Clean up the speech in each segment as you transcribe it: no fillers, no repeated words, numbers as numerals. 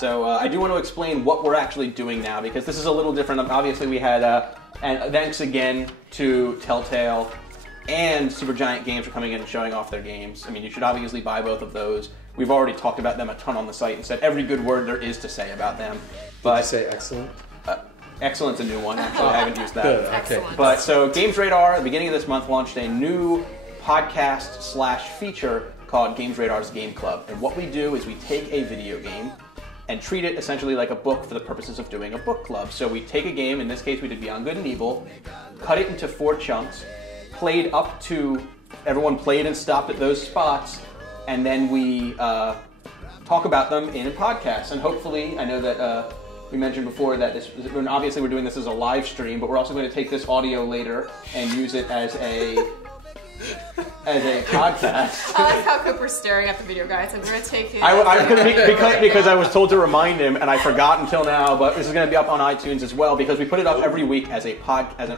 So I do want to explain what we're actually doing now, because this is a little different. Obviously, we had, and thanks again to Telltale and Supergiant Games for coming in and showing off their games. I mean, you should obviously buy both of those. We've already talked about them a ton on the site and said every good word there is to say about them. But, did you say excellent? Excellent's a new one, actually. I haven't used that. Good, okay. Excellent. But so Games Radar, at the beginning of this month, launched a new podcast/feature called Games Radar's Game Club. And what we do is we take a video game and treat it essentially like a book for the purposes of doing a book club. So we take a game, in this case we did Beyond Good and Evil, cut it into 4 chunks, played up to, everyone played and stopped at those spots, and then we talk about them in a podcast. And hopefully, I know that we mentioned before that this, obviously we're doing this as a live stream, but we're also going to take this audio later and use it as a podcast. I like how Cooper's staring at the video, guys. I'm going to take it. Because I was told to remind him, and I forgot until now. But this is going to be up on iTunes as well, because we put it up every week as an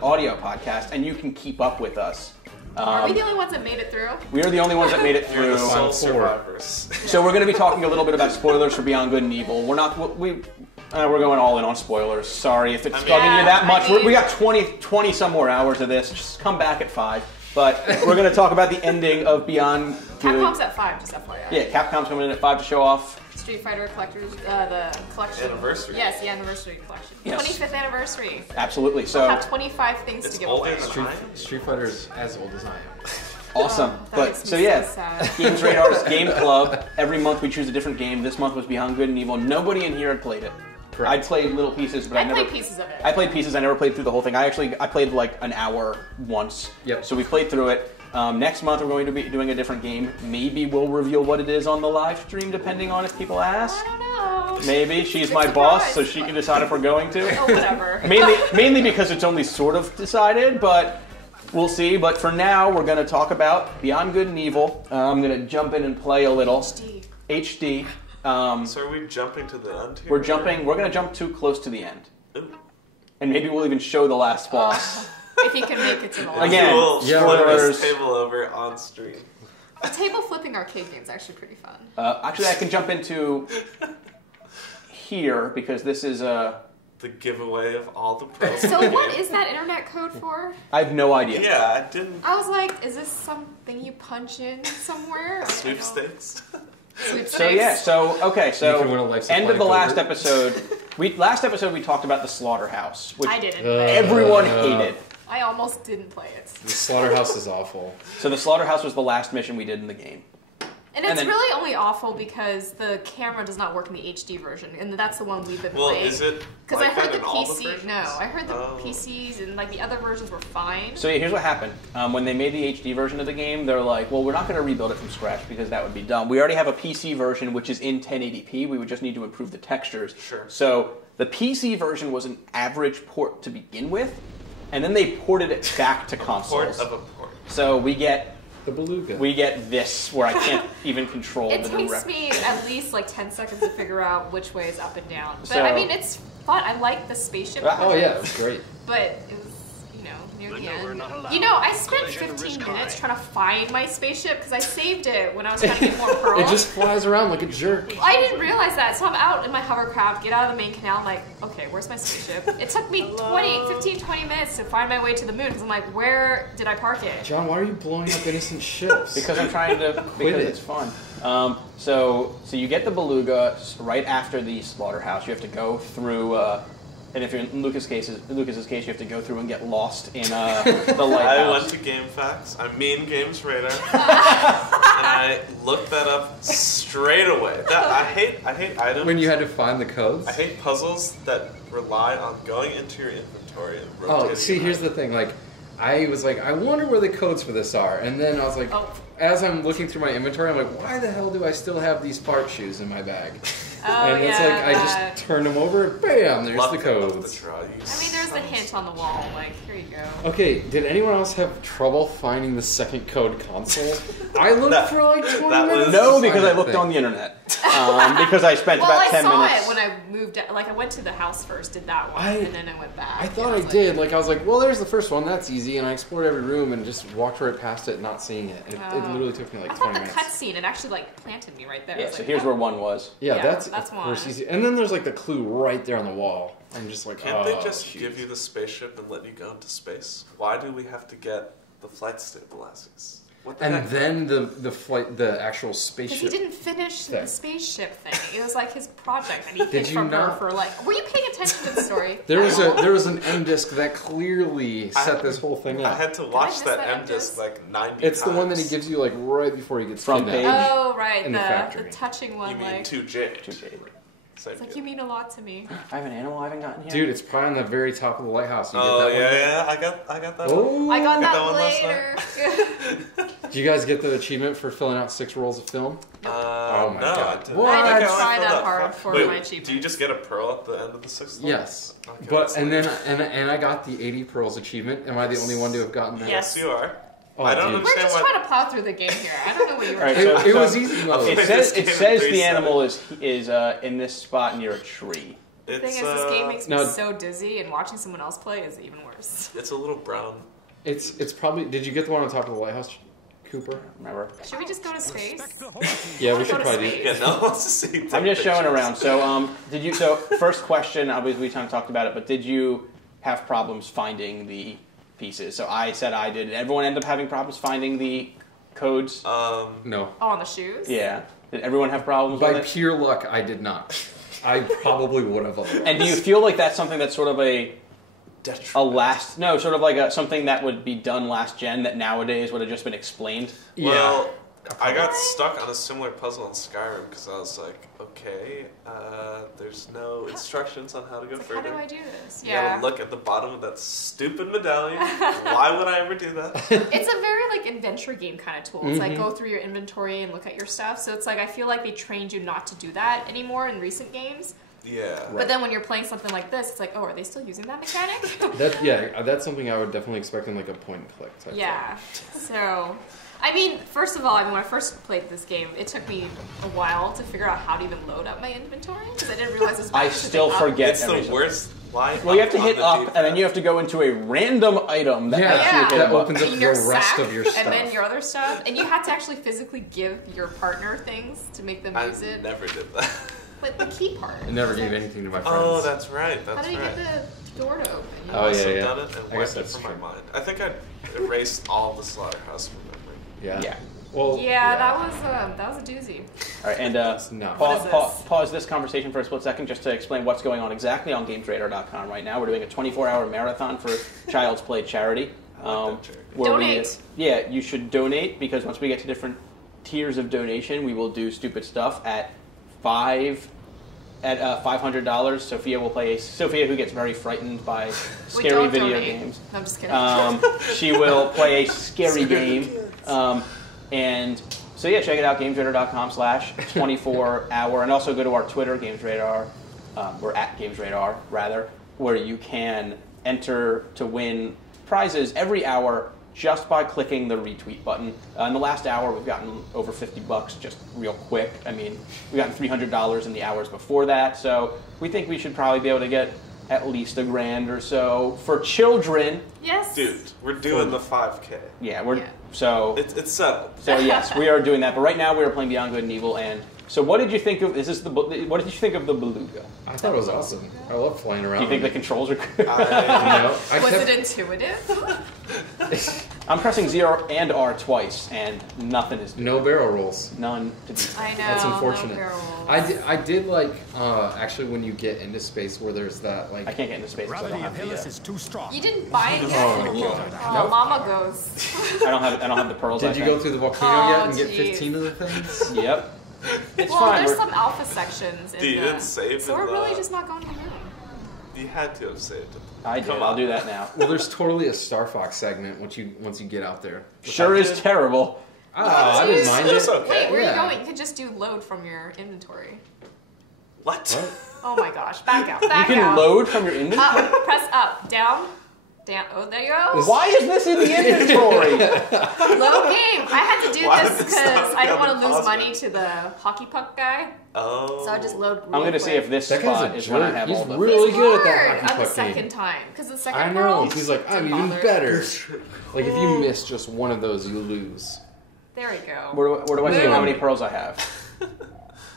audio podcast, and you can keep up with us. Are we the only ones that made it through? We are the only ones that made it through. You're the sole survivors. So we're going to be talking a little bit about spoilers for Beyond Good and Evil. We're going all in on spoilers. Sorry if it's bugging you that much. We got 20 some more hours of this. Just come back at 5. But we're going to talk about the ending of Beyond Good. Capcom's at 5, just FYI. Yeah, Capcom's coming in at 5 to show off Street Fighter Collectors, the collection. Anniversary. Yes, the anniversary collection. Yes. 25th anniversary. Absolutely. So We'll have 25 things to give away. Street Fighter's as old as I am. Awesome. That But makes me so yeah, sad. Games Radar's Game Club. Every month we choose a different game. This month was Beyond Good and Evil. Nobody in here had played it. Correct. I played little pieces, but I never played pieces of it. I played pieces. I never played through the whole thing. I played like an hour once. Yep. So we played through it. Next month we're going to be doing a different game. Maybe we'll reveal what it is on the live stream, depending on if people ask. I don't know. Maybe she's It's my a boss, surprise. so she can decide if we're going to. Oh, whatever. mainly because it's only sort of decided, but we'll see. But for now, we're going to talk about Beyond Good and Evil. I'm going to jump in and play a little. HD. So are we jumping to the end here? We're going to jump too close to the end. And maybe we'll even show the last boss. If you can make it to the last. Again, We'll flip spoilers. this table over on stream. The table flipping arcade game is actually pretty fun. Actually, I can jump into here, because this is The giveaway of all the pros. So what is that internet code for? I have no idea. Yeah, I didn't. I was like, is this something you punch in somewhere? Sweepstakes. Sweepstakes. So yeah, so You can win a life supply end of the of last yogurt. episode. Last episode we talked about the slaughterhouse, which I didn't play it. everyone hated. I almost didn't play it. The slaughterhouse is awful. So the slaughterhouse was the last mission we did in the game. And it's then- really only awful because the camera does not work in the HD version, and that's the one we've been Well, playing. is it Because like I heard that the in all the PC. versions? No, I heard the Oh. PCs and like the other versions were fine. So yeah, here's what happened. When they made the HD version of the game, they're like, well, we're not going to rebuild it from scratch because that would be dumb. We already have a PC version which is in 1080p. We would just need to improve the textures. Sure. So the PC version was an average port to begin with, and then they ported it back to consoles. Port of a port. So we get The beluga. this where I can't even control It the takes direct. me at least like 10 seconds to figure out which way is up and down. But So- I mean, it's fun. I like the spaceship. Oh yeah, it was great. But it was, near the end. I spent 15 minutes trying to find my spaceship because I saved it when I was trying to get more pearls. It just flies around like a jerk. I didn't realize that, so I'm out in my hovercraft, get out of the main canal, I'm like, okay, where's my spaceship? It took me 20 minutes to find my way to the moon, because I'm like, where did I park it? John, why are you blowing up innocent ships? Because I'm trying to, because it. it's fun. So you get the beluga right after the slaughterhouse. You have to go through, and if you're in Lucas's case, you have to go through and get lost in the lighthouse. I went to GameFAQs. I mean Games Radar, and I looked that up straight away. I hate items. When you had to find the codes? I hate puzzles that rely on going into your inventory and rotating. Oh, see, here's the thing. Like, I was like, I wonder where the codes for this are. And then I was like, as I'm looking through my inventory, I'm like, why the hell do I still have these fart shoes in my bag? Oh, And it's yeah, like, I just turned them over, bam, there's the codes. I mean, there's the hint on the wall, like, here you go. Okay, did anyone else have trouble finding the second code console? I looked for like 20 minutes. No, to because find I that looked thing. on the internet. Because I spent about 10 Well, I minutes. saw it when I moved, like, I went to the house first, did that one, and then I went back. I thought I did. Like, I was like, well, there's the first one. That's easy. And I explored every room and just walked right past it, not seeing it. It literally took me like I 20 thought the minutes. cutscene, it actually like planted me right there. Yeah, I was so like, here's oh. where one was. Yeah, Yeah, that's that's of course one. easy. And then there's like the clue right there on the wall. I'm just like, Can't oh, they just jeez. give you the spaceship and let you go into space? Why do we have to get the flight stabilizers? What the And heck? then the actual Because spaceship. he didn't finish the thing. spaceship thing. It was like his project that he Did hid you from her not- for like. Were you paying attention to the story? There was an M disc that clearly set this whole thing I up. had to I watch miss that that M M disc disc? like 90 It's times. the one that he gives you like right before he gets Front kidnapped. page. Oh right, In the factory. the touching one. You mean Like 2J. 2J. Same it's like deal. you mean a lot to me. I have an animal I haven't gotten here. Dude, it's probably on the very top of the lighthouse. You Oh get that one? yeah, I got that one. Oh, I got Get that that one last later. Did you guys get the achievement for filling out 6 rolls of film? Oh my no, God. I didn't. What? I I didn't only try filled that out hard five. for Wait, my achievement. do you just get a pearl at the end of the 6th one? Yes. Okay, But that's and weird. then and I got the 80 pearls achievement. Am I the only one to have gotten that? Yes. Yes, you are. Oh, I don't dude. We're understand just why. trying to plow through the game here. I don't know what you were All right, doing. so- It was easy mode. It Okay. says This game the is animal is in this spot near a tree. The It's thing is, this game makes me no. so dizzy, and watching someone else play is even worse. it's a little brown. It's probably. Did you get the one on top of the lighthouse, Cooper? Remember? Should we just go to space? Yeah, we Go should to probably do. space. Yeah, no one wants to see. I'm just showing around. So, did you? So, first question. Obviously, we kind of talked about it, but did you have problems finding the pieces? So I said I did. Did everyone end up having problems finding the codes? No. Oh, on the shoes? Yeah. Did everyone have problems By with it? pure luck, I did not. I probably would have otherwise. And do you feel like that's something that's sort of a sort of like something that would be done last gen that nowadays would have just been explained? Well, I got stuck on a similar puzzle in Skyrim because I was like, okay, there's no instructions on how to go It's like, how further. do I do this? You Yeah. gotta look at the bottom of that stupid medallion. Why would I ever do that? It's a very like adventure game kind of tool. It's like Mm-hmm. go through your inventory and look at your stuff. So it's like I feel like they trained you not to do that anymore in recent games. Yeah. But then when you're playing something like this, it's like, oh, are they still using that mechanic? That's something I would definitely expect in like a point and click type. Yeah. So, I mean, first of all, when I first played this game, it took me a while to figure out how to even load up my inventory because I didn't realize this. I still forget. It's the worst line. Well, you have to on hit the up, D-pad. and then you have to go into a random item that Yeah, lets you hit that them up. opens up in the your rest sack, of your stuff. and then your other stuff, and you had to actually physically give your partner things to make them I use it. never did that. But the key part. I never was gave like, anything to my friends. Oh, that's right. How That's do you right. get the door to open? You know? Oh, I must yeah, have yeah. done it and I guess wiped it that's from my true. mind. I think I erased all the slaughterhouse from memory. Yeah. Yeah. Well. Yeah, that was a doozy. All right, and not- What is this? pause this conversation for a split second just to explain what's going on exactly on GamesRadar.com right now. We're doing a 24-hour marathon for Child's Play charity. I like that charity. where Donate. You should donate because once we get to different tiers of donation, we will do stupid stuff at $500. Sophia will play Sophia, who gets very frightened by We scary don't video donate. games. No, I'm just kidding. She will play a scary game. And so yeah, check it out, GamesRadar.com/24-hour, and also go to our Twitter, GamesRadar. We're at GamesRadar, rather, where you can enter to win prizes every hour just by clicking the retweet button. In the last hour, we've gotten over $50 just real quick. I mean, we've gotten $300 in the hours before that, so we think we should probably be able to get at least $1,000 or so for children. Yes. Dude, we're doing the 5K. Yeah, Yeah. so It's settled. so yes, we are doing that. But right now, we are playing Beyond Good and Evil. And so, what did you think of? What did you think of the beluga? I thought it was awesome. I love flying around. Do you think the controls are good? You know, I Was kept- it intuitive? I'm pressing 0 and R twice, and nothing is no barrel rolls. none to be. I know. That's unfortunate. No girls. I did like actually when you get into space where there's that like I can't get into space because I don't have Hillis the. is too strong. You didn't buy it yet? Oh, Oh, God. oh, Mama goes. I don't have the pearls. Did I you think. go through the volcano Oh, yet and get geez. 15 of the things? Yep. It's Well, fine. there's We're- some alpha sections in Dude, you the... didn't save So in we're really the- just not going to the moon. You had to have saved it. I did. Come I'll on. do that now. Well, there's totally a Star Fox segment once you get out there. Sure is terrible. Oh, I didn't mind It's it. okay. Wait, where Yeah. are you going? You could just do load from your inventory. What? What? Oh my gosh, back out, You back can out. load from your inventory. Up, press up, down, down. Oh, there you go. Why is this in the inventory? Low game. I had to do Why this did this because not I didn't be on want the to lose pause money button? to the hockey puck guy. Oh. So I just load. I'm going to see if this That guy's spot a is when I jerk. have He's all the. really He's good at hard that hockey on the puck game. second time because the second I know. roll. He's like, I'm didn't even bother. better. Like if you miss just one of those, you lose. There we go. Where do I see how many pearls I have?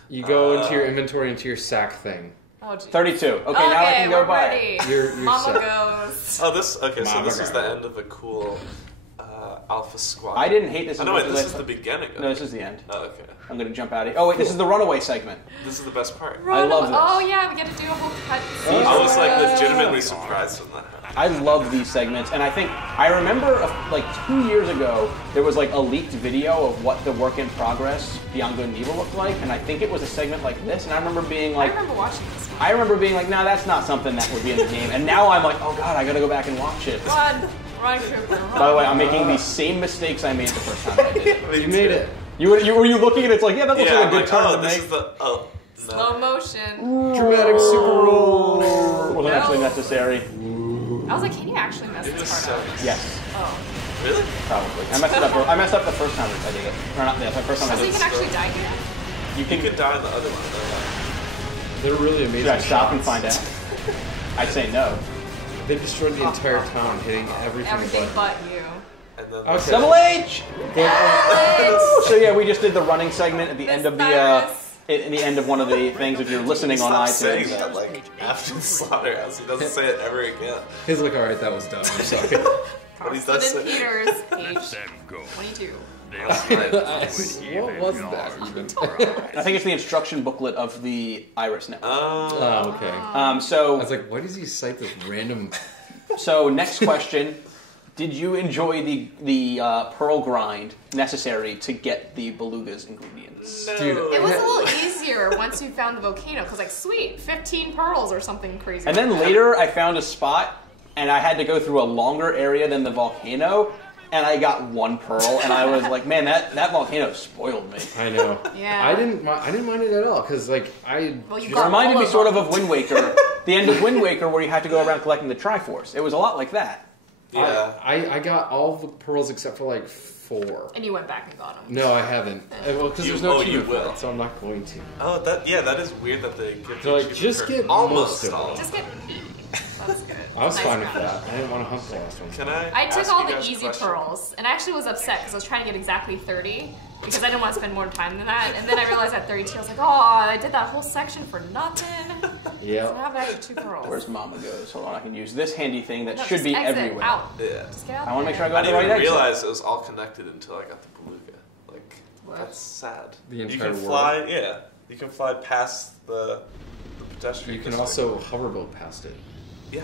You go into your inventory, into your sack thing. Oh, geez. 32. Okay, now I can go buy it. You're Mama set. goes. Oh, this. Okay, so Mama this is the end of a cool Alpha Squad. I didn't hate this. Oh, no, wait, this is the beginning of No, it. this is the end. Oh, okay. I'm gonna jump out of here. Oh wait, this is the runaway segment. This is the best part. I love this. Oh yeah, we get to do a whole cut. I was like legitimately surprised when that happened. I love these segments, and I remember like 2 years ago there was like a leaked video of what the work in progress Beyond Good and Evil looked like, and I think it was a segment like this, and I remember being like, I remember watching this one. I remember being like, no, that's not something that would be in the game, and now I'm like, oh god, I gotta go back and watch it. Run, Cooper, run. By the way, I'm making the same mistakes I made the first time I did it. You made it. Were you looking at it? It's like, yeah, that looks like a good turn to this make. is the Slow motion. Dramatic super roll. Wasn't actually necessary. I was like, can you actually mess It was this so part up? Yes, Oh. Really? probably. I messed up the first time I did it. Or not the first time I So did you it. can actually die here? You You could die in the other one. They're really amazing. Should I stop and shots. find out? I'd say no. They destroyed the entire town, hitting everything, Everything but you. And then Okay. Double H! Alex! So yeah, we just did the running segment at the end of the Cyrus. in the end of one of the things. If you're listening on Stop iTunes, saying that like after Slaughterhouse. He doesn't say it ever again. He's like, all right, that was dumb. I'm sorry. But he does Carson say Peters, age 22. What was that even? I think it's the instruction booklet of the Iris Network. Oh, okay. I So was like, why does he cite this random? so next question. Did you enjoy the pearl grind necessary to get the beluga's ingredients? Dude, It was a little easier once you found the volcano, because like, sweet, 15 pearls or something crazy. And then like that. later I found a spot and I had to go through a longer area than the volcano and I got one pearl and I was like, man, that volcano spoiled me. I know. Yeah. I didn't mind it at all because like Well, you It got reminded all me of sort them. of Wind Waker, the end of Wind Waker where you had to go around collecting the Triforce. It was a lot like that. Yeah. I got all the pearls except for like 4. And you went back and got them. No, I haven't. Well, because there's You- no oh, team you for will. it, so I'm not going to. Oh, that is weird that they give They're you like, just for get almost most of all. them. Just get 8. That's good. I was Nice fine with round. that. I didn't want to hunt the last one. Can I? I took ask all you the guys a easy question? pearls, and I actually was upset because I was trying to get exactly 30 because I didn't want to spend more time than that. And then I realized at 32, I was like, oh, I did that whole section for nothing. So I Yeah. have an extra 2 pearls. Where's Mama goes? Hold on, I can use this handy thing that No, should just be exit everywhere. Out. Yeah. Just get out I want to make sure I go I out the didn't right even exit. realize it was all connected until I got the beluga. Like, What? that's sad. The you entire can world? fly, yeah. You can fly past the pedestrian. You can district. also hoverboat past it. Yeah.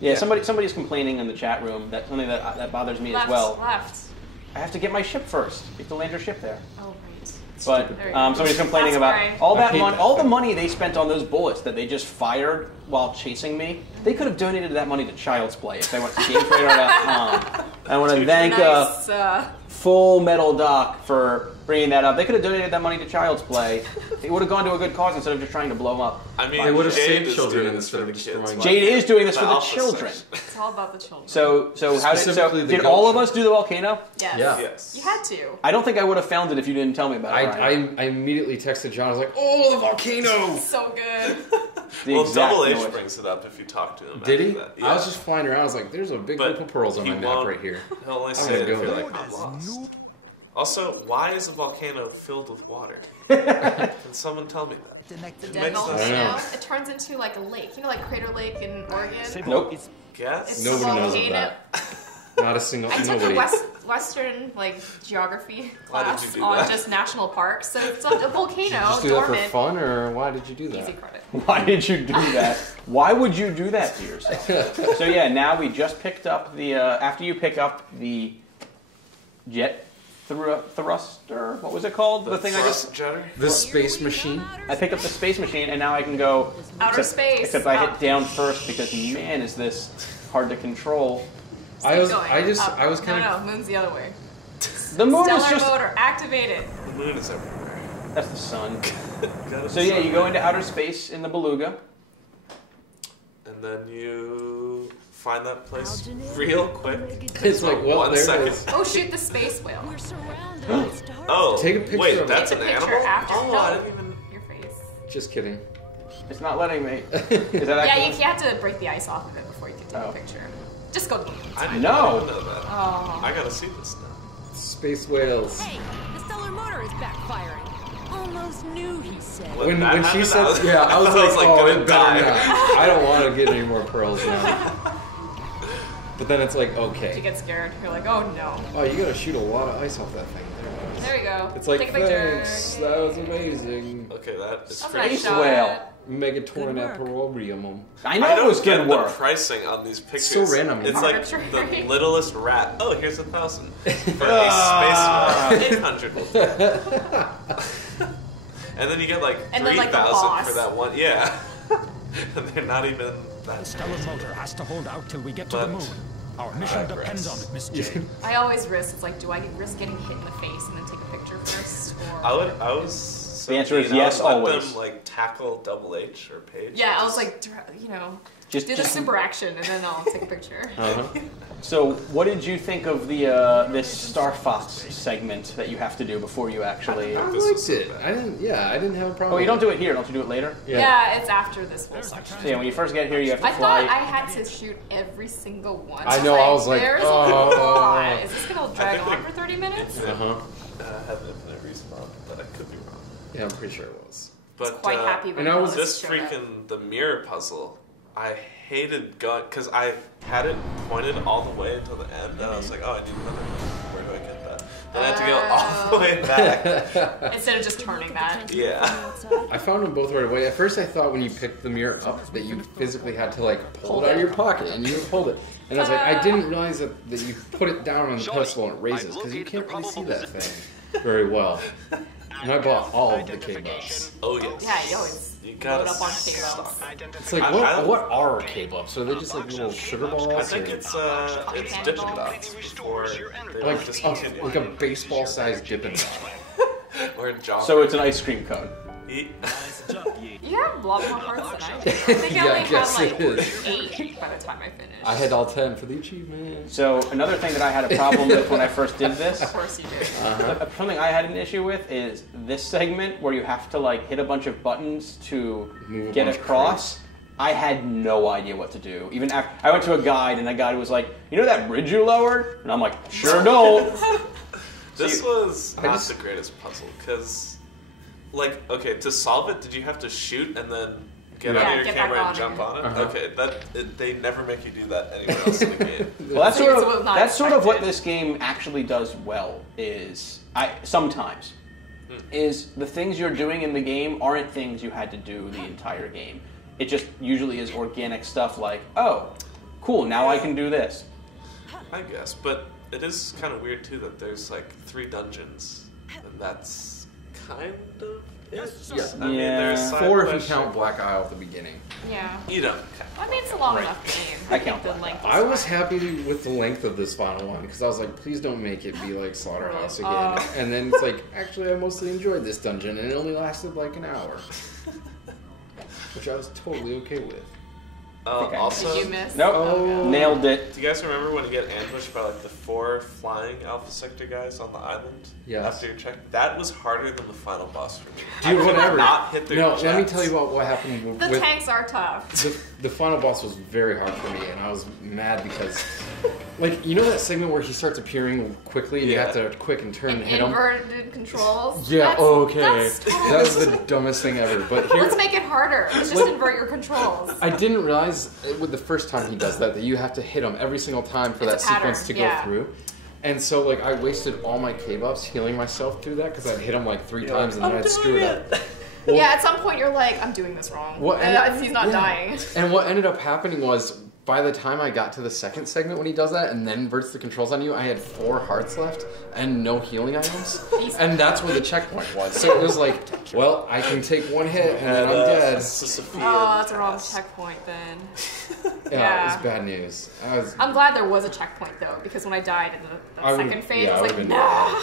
Yeah, somebody's complaining in the chat room that something that bothers me Left, as well. left. I have to get my ship first. You have to land your ship there. Oh, right. But There you go. somebody's complaining That's about right. all I that hate money, that all the thing. money they spent on those bullets that they just fired while chasing me. They could have donated that money to Child's Play if they went to GameTrader.com. I want to thank Nice. Full Metal Doc for bringing that up. They could have donated that money to Child's Play. It would have gone to a good cause instead of just trying to blow them up. I mean, They would have Jade saved is children doing instead for of the kids. destroying Like, Jade is doing this the for the alpha children. section. It's all about the children. So how Specifically the did goat all of children. us do the volcano? Yes. Yeah. Yes. You had to. I don't think I would have found it if you didn't tell me about it. Ryan. I immediately texted John. I was like, oh, the volcano! So good. The Well, exact Double H noise. brings it up if you talk to him. Did after he? That. I was just flying around. I was like, there's a big But group of pearls on he my map won't- right here. He'll only I'm say gonna it if go you're there. like, I'm lost. Also, why is a volcano filled with water? Can someone tell me that? The It dead makes no volcano. sense. It turns into like a lake. You know, like Crater Lake in Oregon? Nope. Guess? It's Nobody a knows of volcano. that. Not a single. I took Nobody. a Western like geography Why did class you do on that? just national parks. So it's a volcano, Did you just do that for dormant. fun, or why did you do Easy that? credit. Why did you do that? Why would you do that to yourself? So yeah, now we just picked up the after you pick up the jet thruster. What was it called? The thing I just Thrust jetter? The space machine. I picked up the space machine and now I can go Outer except, space. Except I hit Up. down first because man, is this hard to control. Keep I was going. Up. kind of. No, moon's the other way. The moon is Stellar just motor activated. The moon is everywhere. that's the sun. Got it So yeah, you somewhere. go into outer space in the beluga. And then you find that place real quick. It's like, well, 1 there second. it is. Oh shoot, the space whale. We're surrounded by stars. Oh, Take a picture wait, of it. that's Take an a picture animal? after. Oh, no, I didn't even... your face. Just kidding. It's not letting me. Is that Yeah, actually? you have to break the ice off of it before you can take Oh. a picture. Just go. I didn't No. even know that. Oh. I gotta see this now. space whales. Hey, the stellar motor is backfiring. Almost knew, he said. When she said, I was like, oh, it better not. I don't want to get any more pearls now. But then it's like, okay. You get scared. You're like, oh no. Oh, you gotta shoot a lot of ice off that thing. There we go. It's like, take a picture. thanks, that was amazing. Okay, that is That's a pretty. nice Space shot. whale. Megatorn apparorium. I know I it don't was get good the work. pricing on these pictures. So random. It's like Arbitrary. the littlest rat. Oh, here's 1,000 for a space whale. 800 will do. And then you get like And then, 3,000 like, the boss. for that one. Yeah. And they're not even that. The stellar motor has to hold out till we get to But the moon. Our mission I depends digress. on it, Miss J. I always risk. It's like, do I risk getting hit in the face and then take a picture first? Or... I was. So The answer is mean, yes, I would let always. them like tackle Double H or Paige. Yeah, I was like, do the Just- super action and then I'll take a picture. So, what did you think of the this Star Fox segment that you have to do before you actually? I This liked was it. so bad. I didn't have a problem. Oh, you don't do it here. Don't you do it later? Yeah, it's after this whole section. So yeah, when you first get here, you have to I fly. thought I had to shoot every single one. I know, I was like, there's oh. a lot. Is this gonna drag think on for 30 minutes? Uh-huh. Have infinite respawn, but I could be wrong. Yeah, I'm pretty sure it was. But Quite happy when and I was this showed up. freaking the mirror puzzle. I hated going because I had it pointed all the way until the end, and I was like, oh, I need another one. Where do I get that? Then I had to go all the way back. Instead of just turning that. Yeah. I found them both right away. At first, I thought when you picked the mirror up that you physically had to like pull it out of your pocket, and you would hold it. And I was like, I didn't realize that you put it down on the pedestal and it raises because you can't really see that thing very well. And I bought all of the K-Bucks. Oh yes. Yeah, you always You load gotta up on stop. K-Bucks. It's like, I- what are K-Bucks? Are they just like little sugar balls? I think or- it's candy Dippin' balls. Dots before they like discontinued. like a baseball-sized Dippin' Dot. Or John. So it's an ice cream cone. You have a lot more hearts than I do. I think Yeah, I I only guess had it like is. 8 by the time I finished. I had all 10 for the achievement. So another thing that I had a problem with when I first did this, Of course you did. something I had an issue with is this segment where you have to like hit a bunch of buttons to Move a get bunch of across. I had no idea what to do. Even after I went to a guide and that guide was like, "You know that bridge you lowered?" And I'm like, "Sure don't." This was I not just- the greatest puzzle because, like, okay, to solve it, did you have to shoot and then get Yeah, out of your get back camera on and jump it. on it? Uh-huh. Okay, they never make you do that anywhere else in the game. Well, that's It's not that's sort of what expected. this game actually does well. Is sometimes is the things you're doing in the game aren't things you had to do the entire game. It just usually is organic stuff like, oh, cool, now I can do this. I guess, but it is kind of weird too that there's like 3 dungeons, and that's kind of it. Yeah. I mean, Yeah. there's side 4 if you quests. count Black Isle at the beginning. Yeah. You don't count. I mean, it's a long enough game. I count the that. length. I is was fine. happy with the length of this final one because I was like, please don't make it be like Slaughterhouse again. Oh. And then it's like, actually, I mostly enjoyed this dungeon, and it only lasted like an hour, which I was totally okay with. think I Also, Did you miss? Nope, Oh. nailed it. do you guys remember when you get ambushed by like the 4 flying Alpha Sector guys on the island? Yes. After your check, that was harder than the final boss for me. Dude, I could whatever. not hit their No, let me jets. tell you about what happened The with tanks are tough. the final boss was very hard for me, and I was mad because, like, you know that segment where he starts appearing quickly and you Yeah. have to quick and turn and hit him? Inverted controls. Yeah, That's- okay. That's totally That was the dumbest thing ever. But here, Let's make it harder. Let's just invert your controls. I didn't realize with the first time he does that you have to hit him every single time for It's that a pattern, sequence to go yeah. through. And so, like, I wasted all my K-buffs healing myself through that because I hit him like 3 times and then I'd screw it up. Well, Yeah, at some point you're like, I'm doing this wrong. What And ended- he's not yeah. dying. And what ended up happening was, by the time I got to the second segment when he does that and then inverts the controls on you, I had 4 hearts left and no healing items. And that's where the checkpoint was. So it was like, well, I can take 1 hit and then I'm dead. Oh, that's a wrong checkpoint then. Yeah, Yeah. it was bad news. I'm glad there was a checkpoint though, because when I died in the I would- second phase, yeah, I I was like, would've been nah.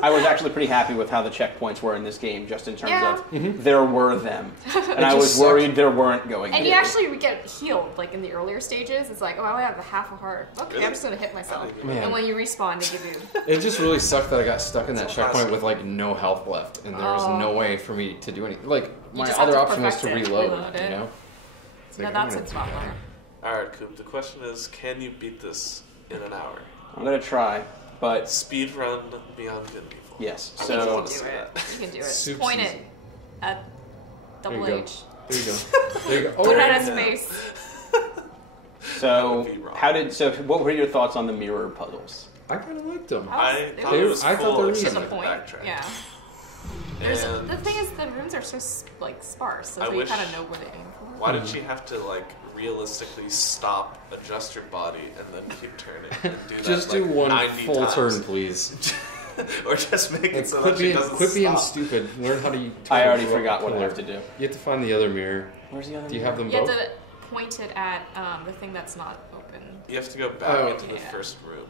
I was actually pretty happy with how the checkpoints were in this game, just in terms Yeah. of there were them, and I just was sucked. worried there weren't going. And to you be. actually get healed, like in the earlier stages. It's like, oh, I only have a half a heart. Okay, I'm just gonna hit myself. Man. And when you respawn, they give you. It just really sucked that I got stuck in that checkpoint with like no health left, and there was Oh. no way for me to do anything. Like my just have other to option was to perfect it, reload. reload it. You know. It's No, like, that's I'm a gonna- bummer. Alright, Coop, the question is, can you beat this in an hour? I'm gonna try. But Speed run Beyond Good and Evil. yes, I think so you wanna can see do it. that. You can do it. Soup Point season. it at There Double you go. H. There you go. There you go. Put it Oh, at his yeah. face. so would be wrong. what were your thoughts on the mirror puzzles? I kind of liked them. I thought They it were- was I thought cool they were except To easy. the for point. backtrack. Yeah. And The thing is, the rooms are so like sparse, so I you wish- kind of know where to aim for. why did she have to like realistically stop, adjust your body, and then keep turning and do that Just like do one 90 full times? turn, please. Or just make it And so quit that she being, doesn't quit being stop. stupid. Learn how to turn I already the forgot what I pillar. have to do. You have to find the other mirror. Where's the other? Do you have them You have both? to point it at the thing that's not open. You have to go back Oh. into the Yeah. first room.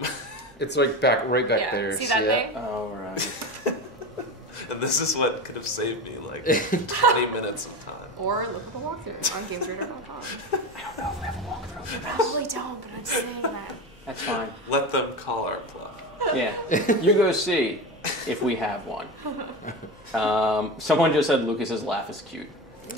It's like right back Yeah. there. See that thing? Oh right. And this is what could have saved me like 20 minutes of time. Or look at the walkthrough on GamesRadar.com. Probably don't, but I'm saying that. That's fine. Let them call our bluff. Yeah, you go see if we have one. Someone just said Lucas's laugh is cute.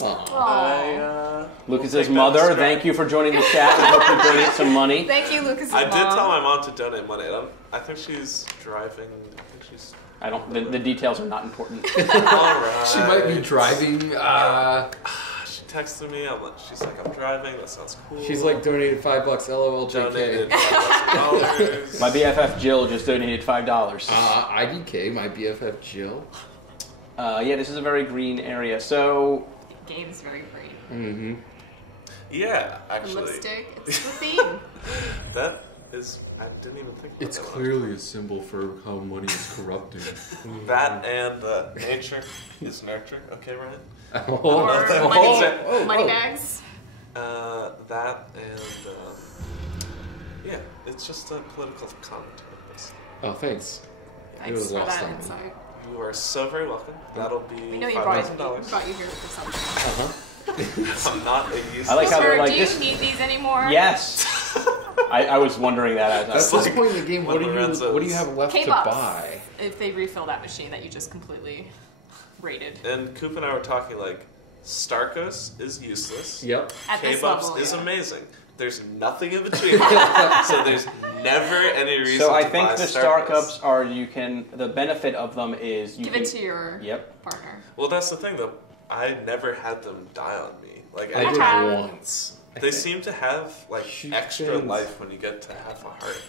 Aw. Aww. Lucas's take that mother, as thank you for joining the chat. We hope you donate some money. Thank you, Lucas' I mom. did tell my mom to donate money. I think she's driving. I think she's I don't. The details are not important. all right. She might be driving. She texted me. She's like, I'm driving. That sounds cool. She's like donated $5. LOL. donated JK. $5,000. My BFF Jill just donated $5. IDK, my BFF Jill. Yeah, this is a very green area. So Game's very great. Mm-hmm. Yeah, The actually, lipstick, it's the theme. that is. I didn't even think. About It's that clearly a symbol for how money is corrupting. That and nature is nurture. Okay, Ryan. Or Oh, money bags. That and yeah, it's just a political commentary. Oh, thanks. It was Thanks for lost that on me. insight. You are so very welcome. That'll be We know you brought $5,000. you here for something. Uh-huh. I'm not a useless. I like how they're Sir, like do you this. need these anymore? Yes. I was wondering that as I At was. this like point in the game, when what do Lorenzo's- you have left to K-Bucks. buy? If they refill that machine that you just completely raided. And Coop and I were talking like, Starkos is useless. Yep. At this K-Bucks level, is yeah. amazing. There's nothing in between, so there's never any reason. So I to think buy the Starkos. Star Cups are you can. The benefit of them is you Give can. it to your Yep. partner. Well, that's the thing though. I never had them die on me. Like I did have- once. they seem to have like Shoot extra fins. life when you get to half a heart.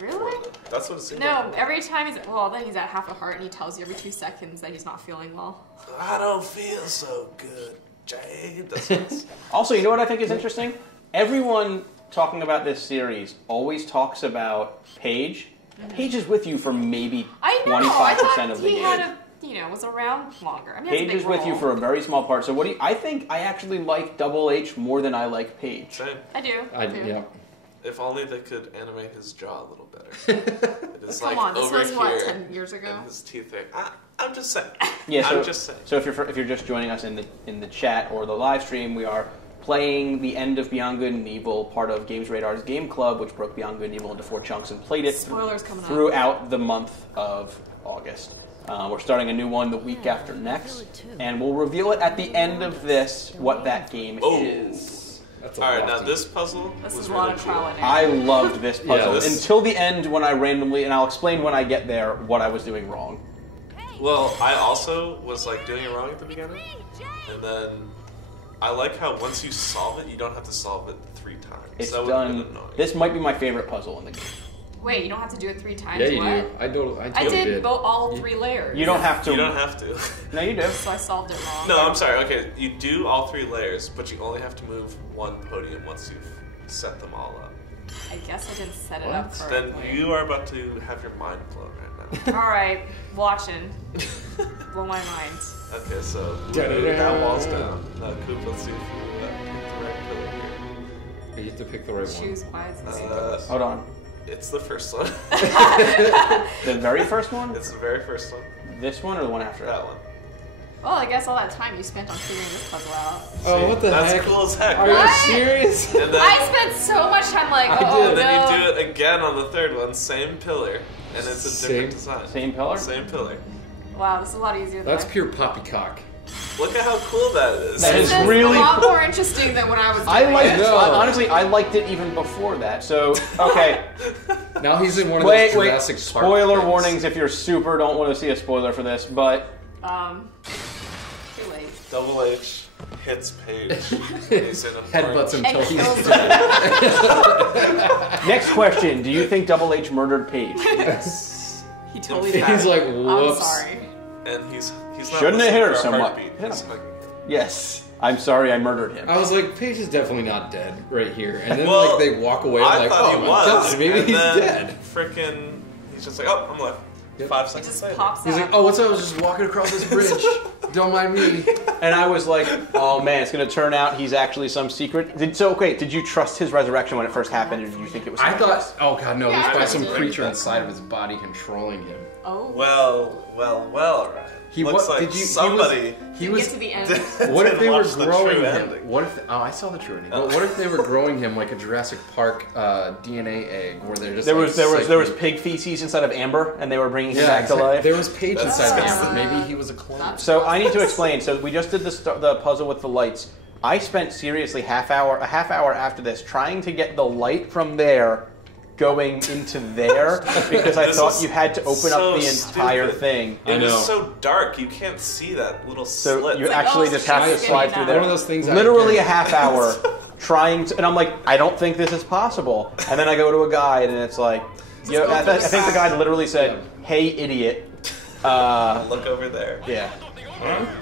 Really? That's what it seems No, like. every time he's then he's at half a heart and he tells you every 2 seconds that he's not feeling well. I don't feel so good, Jade. That's Also, you know what I think is interesting? Everyone talking about this series always talks about Paige. Paige is with you for maybe I know. 25% I thought of the he game. had was around longer. I mean, he has a Paige big is with you role. for a very small part. So what do you? I think I actually like Double H more than I like Paige. same. I do. too. Yeah. If only they could animate his jaw a little better. It is Come like on, this over was here, what 10 years ago. and his teeth are. I'm just saying. Yeah, so, I'm just saying. So if you're just joining us in the chat or the live stream, we are playing the end of Beyond Good and Evil, part of Games Radar's Game Club, which broke Beyond Good and Evil into 4 chunks and played it Spoilers coming up. throughout the month of August. We're starting a new one the week after next, and we'll reveal it at the end of this what that game Oh. is. That's a All right, now lofty- this puzzle This was is a really lot of trial cool. and error. I loved this puzzle Yeah, this- until the end when I randomly, and I'll explain when I get there what I was doing wrong. Well, I also was like doing it wrong at the beginning, and then I like how once you solve it, you don't have to solve it 3 times. It's that would've been done. annoying. This might be my favorite puzzle in the game. Wait, you don't have to do it 3 times? Yeah, you what? do. I I totally did all 3 layers. You don't have to. You don't have to. No, you do. So I solved it wrong. No, I'm sorry. Okay, you do all 3 layers, but you only have to move 1 podium once you've set them all up. I guess I didn't set it What? up for Then you are about to have your mind blown right now. Alright, watching. Blow my mind. Okay, so Da-da-da. that wall's down. Coop, let's see if you pick the right pillar here. You have to pick the right one. Choose wisely. Hold on. It's the first one. The very first one? It's the very first one. This one or the one after it? That one. Well, I guess all that time you spent on figuring this puzzle out. Oh, what the That's heck? cool as heck. Are you What? serious? And then, I spent so much time like, I oh did. no. then you do it again on the 3rd one, same pillar, and it's a Same- different design. Same pillar? Same pillar. Wow, this is a lot easier than That's I- pure poppycock. Look at how cool that is. That This is is really a lot cool. more interesting than when I was doing I liked it. know. honestly, I liked it even before that. So, okay. Now he's in one of Wait, those Jurassic Park spoiler things. warnings if you're super don't want to see a spoiler for this, but Too late. Double H hits Paige. He's in a Headbutts him And until he's kills dead. next question: do you think Double H murdered Paige? He totally He's died. like, I'm woops. sorry. And he's not Shouldn't have hit her listening so for a much. heartbeat. Hit He's him. like, Yes. I'm sorry, I murdered him. I was like, Paige is definitely not dead right here. And then Well, like they walk away. I'm I like, thought oh he my was. god, maybe and he's then dead. Frickin', he's just like, oh, I'm left. Yep. 5 It seconds just later. pops He's out. like, oh, what's up? I was just walking across this bridge. Don't mind me. And I was like, oh man, it's going to turn out he's actually some secret. Did you trust his resurrection when it first happened, or did you think it was I something thought, else? oh god, no, Yeah, there's I probably some did. creature inside of his body controlling him. Oh. Well, Ryan. He Looks wa- like did you? somebody. He Get was. to the end. What if they were watch the growing true him? ending. What if? Oh, I saw the true ending. But what if they were growing him like a Jurassic Park DNA egg, where they're just There like, was psychic- pig feces inside of Amber, and they were bringing him Yeah, back to exactly. life. There was Paige That's inside of disgusting. Amber. Maybe he was a clone. So I need to explain. So we just did the puzzle with the lights. I spent seriously a half hour after this trying to get the light from there going into there because I This thought is you had to open so up the entire stupid. thing. I It is know. so dark, you can't see that little So slit. you like, actually oh, just have to shit, slide getting through out. there. One of those things I Literally a get. half hour trying to, and I'm like, I don't think this is possible. And then I go to a guide, and it's like, you know, I think the guide literally said, "Hey, idiot." Look over there. Yeah,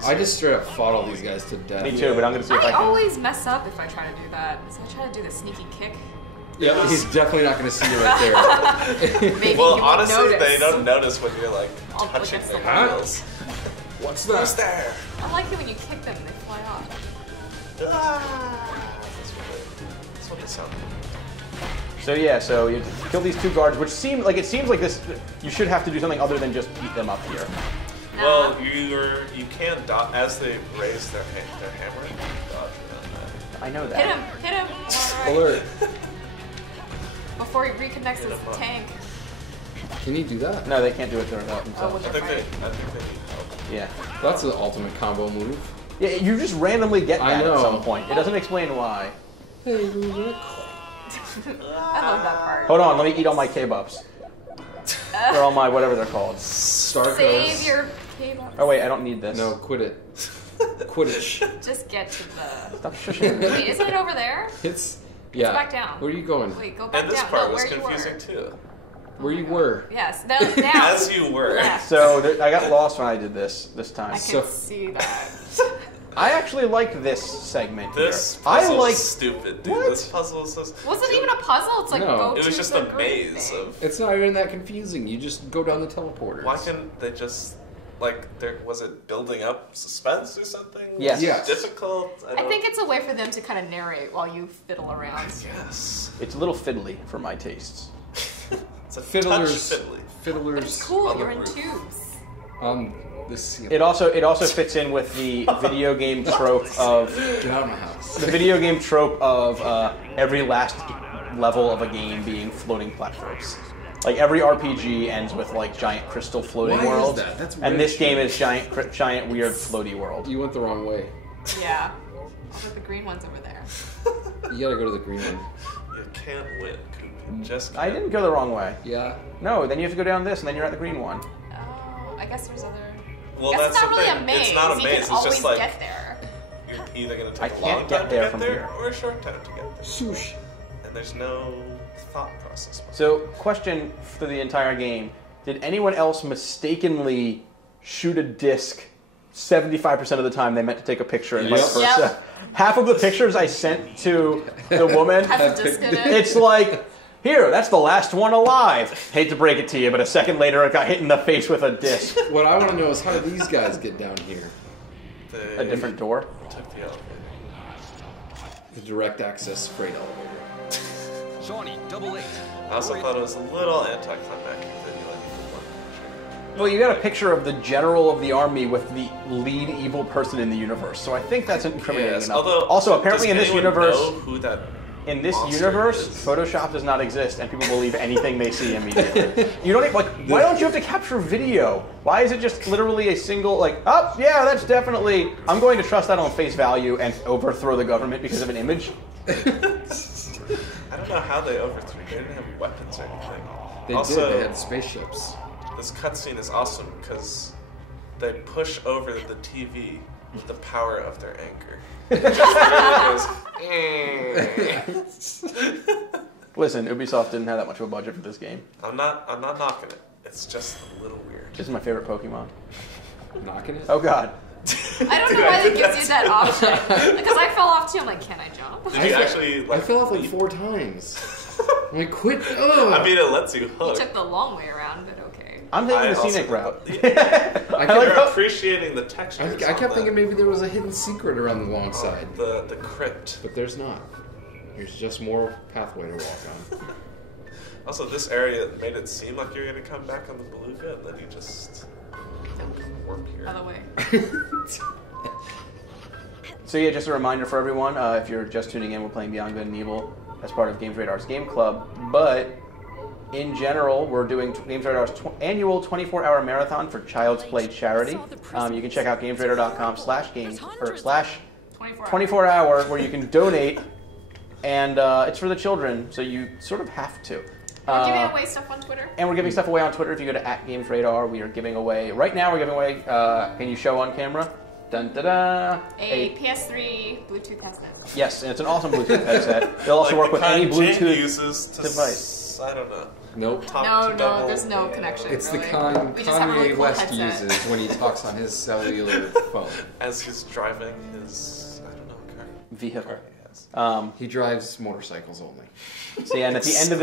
I just straight up fought all these guys to death. me too. But I'm gonna see if I I can. always mess up if I try to do that. So I try to do the sneaky kick. Yeah, he's definitely not going to see you right there. Maybe Well, he won't honestly, notice. they don't notice when you're like I'll look touching at their someone. wheels. What's Who's that? there? I like it when you kick them and they fly off. That's what they sound like. So yeah, so you kill these two guards, which seems like this. You should have to do something other than just beat them up here. Well, you can't dodge as they raise their hammer. You dodge around I know that. Hit him! Alright. Alert. Before he reconnects his tank. Can you do that? No, they can't do it themselves. Oh, that. I think they need help. Yeah. That's the ultimate combo move. Yeah, you just randomly get I that at know. some point. It doesn't explain why. I love that part. Hold on, let me eat all my kebabs. Or all my whatever they're called. Starkos. Save your cable. Oh wait, I don't need this. No, quit it. Quidditch. Just get to the. Stop shushing me. Wait, isn't it over there? It's yeah. back down. Where are you going? Wait, go back And this down. part No, was where you confusing were. too. Where you were? Yes, now. As you were. Left. So I got lost when I did this time. I can So- see that. I actually like this segment This here. I puzzle like. is stupid, dude. What? This puzzle is so stupid. Was it even a puzzle? It's like No. go It to was just the a green maze thing. of. It's not even that confusing. You just go down the teleporters. Why can't they just was it building up suspense or something? Yes. Was it Yes. difficult? I think it's a way for them to kind of narrate while you fiddle around. Yes. It's a little fiddly for my tastes. It's a Fiddlers. touch fiddly. Fiddlers It's cool. On the You're in roof. tubes. on the ceiling. It also fits in with the video game trope of Get out of my house. the video game trope of every last level of a game being floating platforms. Like every RPG ends with like giant crystal floating Why is worlds, that? That's and weird this game shit. is giant weird floaty world. You went the wrong way. Yeah. Oh, look, the green one's over there. You gotta go to the green one. You can't win, Coop. You just I can't. didn't go the wrong way. Yeah. No, then you have to go down this, and then you're at the green one. Oh, I guess there's other. Well, guess that's it's not the really thing. a maze. It's not a You maze. can It's always just like get there. you're either gonna I take a can't long get time there to get from there here. or a short time to get there, Swoosh. and there's no thought process. So, question for the entire game: did anyone else mistakenly shoot a disc 75% of the time they meant to take a picture and vice Yep. versa? Yep. Half of the pictures I sent to the woman, Has a disc in it. it's like, here, that's the last one alive. Hate to break it to you, but a second later it got hit in the face with a disc. What I want to know is how did these guys get down here? They A different door. took the elevator. The direct access freight elevator. Shawnee, double eight. I also thought it was a little anticlimactic that you like. Well, you got a picture of the general of the army with the lead evil person in the universe, so I think that's incriminating Yes. enough. Although, Also, apparently does in this anyone universe, know who that in this monster universe, is? Photoshop does not exist, and people believe anything they see immediately. You don't even, like. Why don't you have to capture video? Why is it just literally a single like? Oh, yeah, that's definitely. I'm going to trust that on face value and overthrow the government because of an image. I don't know how they overthrew. They didn't have weapons or anything. They Also- did. They had spaceships. This cutscene is awesome because they push over the TV with the power of their anger. It just literally goes, Listen, Ubisoft didn't have that much of a budget for this game. I'm not knocking it. It's just a little weird. This is my favorite Pokemon. Knocking it? Oh god. I don't know why that gives you that option. Because I fell off too. I'm like, can I jump? Did you actually I like? fell off like 4 times. I'm like, quit. Ugh. I mean, it lets you You hook. took the long way around, but okay. I'm taking the also- scenic route. I You're kept, appreciating the textures. I kept on thinking maybe there was a hidden secret around the long side. the crypt. But there's not. There's just more pathway to walk on. Also, this area made it seem like you're gonna come back on the Beluga, and then you just work here. Other way. So yeah, just a reminder for everyone, if you're just tuning in, we're playing Beyond Good and Evil as part of Games Radar's Game Club, but in general, we're doing Games Radar's annual 24-hour marathon for Child's Play charity. You can check out gamesradar.com/24hour where you can donate, and it's for the children, so you sort of have to. We're giving away stuff on Twitter. And we're giving stuff away on Twitter. If you go to @GamesRadar, we are giving away, right now we're giving away, can you show on camera? Dun, da, da, A PS3 Bluetooth headset. yes, and it's an awesome Bluetooth headset. They'll also work the with any kind Jane Bluetooth uses to device. I don't know. Nope. Talk No, to double there's no connection. It's the really. kind We just have a really Kanye cool West headset. uses when he talks on his cellular phone. As he's driving his, I don't know, car. vehicle. Yes. He drives motorcycles only. So yeah, and at the end of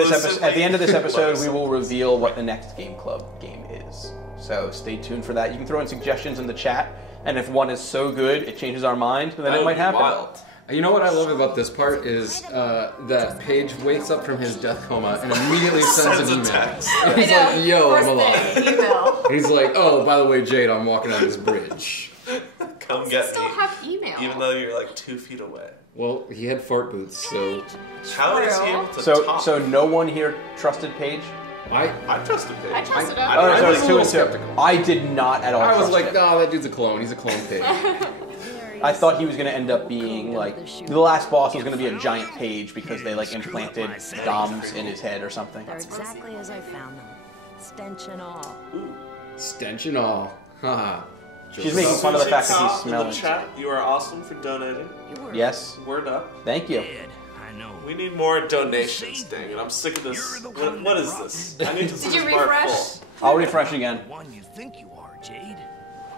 this episode, we will reveal what the next Game Club game is. So stay tuned for that. You can throw in suggestions in the chat, and if one is so good it changes our mind, then it might happen. Wild. You know what I love about this part is that Paige wakes up from his death coma and immediately sends an Sends a email. text. He's I know. like, yo, First I'm alive. thing, email. He's like, oh, by the way, Jade, I'm walking on this bridge. Come get Still me. have email. Even though you're like 2 feet away. Well, he had fart boots, so How is he True. able to talk? So no one here trusted Paige? I trusted Paige. I trusted him. I Oh, was so was it's a 2 little and 2. skeptical. I did not at all was trust like, him. oh, that dude's a clone. He's a clone pig. I thought he was going to end up being like the last boss was going to be a giant page because they like implanted DOMs in his head or something. They're exactly as I found them. Stench and all. Stench and all. Haha. She's making fun of the fact that he's Top in smelling. the chat, you are awesome for donating. You were. Yes, Word up. thank you. I know. We need more donations, dang it. I'm sick of this. What is this? I need to see Did you this bar refresh? full. I'll refresh again. One you think you are, Jade.